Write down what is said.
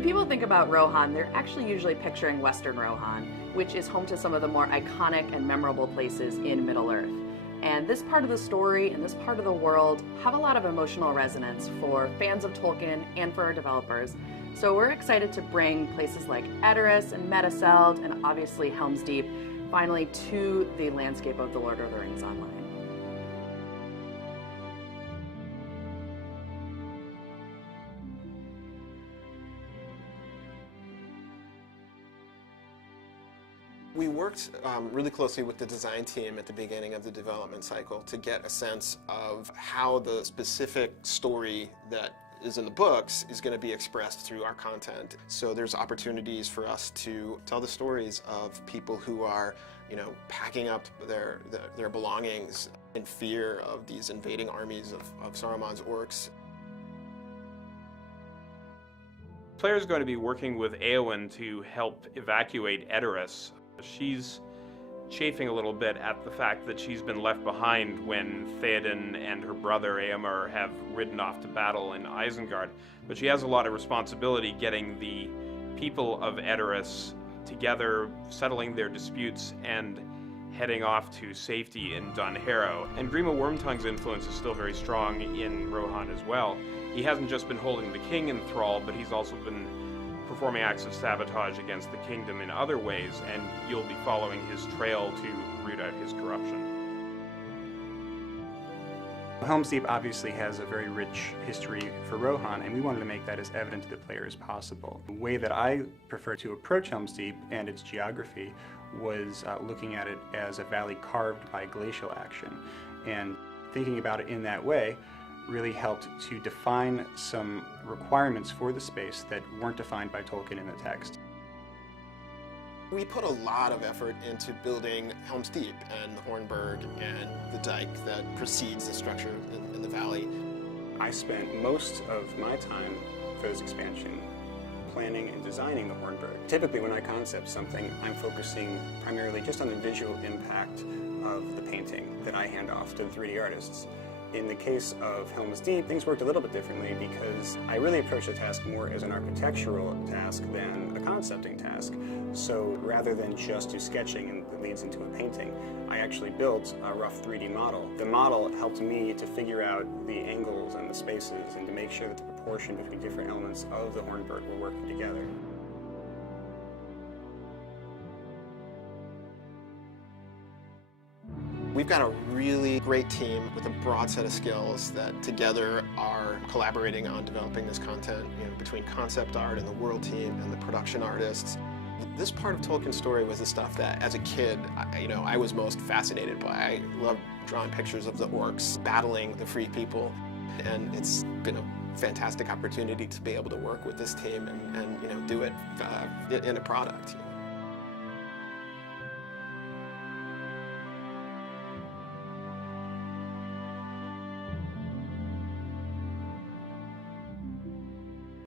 When people think about Rohan, they're actually usually picturing Western Rohan, which is home to some of the more iconic and memorable places in Middle-earth. And this part of the story and this part of the world have a lot of emotional resonance for fans of Tolkien and for our developers. So we're excited to bring places like Edoras and Meduseld and obviously Helm's Deep finally to the landscape of The Lord of the Rings Online. We worked really closely with the design team at the beginning of the development cycle to get a sense of how the specific story that is in the books is going to be expressed through our content. So there's opportunities for us to tell the stories of people who are, packing up their belongings in fear of these invading armies of Saruman's orcs. Players are going to be working with Éowyn to help evacuate Edoras. She's chafing a little bit at the fact that she's been left behind when Theoden and her brother Éomer have ridden off to battle in Isengard. But she has a lot of responsibility getting the people of Edoras together, settling their disputes, and heading off to safety in Dun Harrow. And Grima Wormtongue's influence is still very strong in Rohan as well. He hasn't just been holding the king in thrall, but he's also been performing acts of sabotage against the kingdom in other ways, and you'll be following his trail to root out his corruption. Helm's Deep obviously has a very rich history for Rohan, and we wanted to make that as evident to the player as possible. The way that I prefer to approach Helm's Deep and its geography was looking at it as a valley carved by glacial action, and thinking about it in that way really helped to define some requirements for the space that weren't defined by Tolkien in the text. We put a lot of effort into building Helm's Deep and the Hornburg and the dike that precedes the structure in the valley. I spent most of my time for this expansion planning and designing the Hornburg. Typically when I concept something, I'm focusing primarily just on the visual impact of the painting that I hand off to the 3D artists. In the case of Helm's Deep, things worked a little bit differently because I really approached the task more as an architectural task than a concepting task. So rather than just do sketching and that leads into a painting, I actually built a rough 3D model. The model helped me to figure out the angles and the spaces and to make sure that the proportion between different elements of the Hornburg were working together. We've got a really great team with a broad set of skills that together are collaborating on developing this content, between concept art and the world team and the production artists. This part of Tolkien's story was the stuff that, as a kid, I was most fascinated by. I loved drawing pictures of the orcs battling the free people, and it's been a fantastic opportunity to be able to work with this team and do it in a product.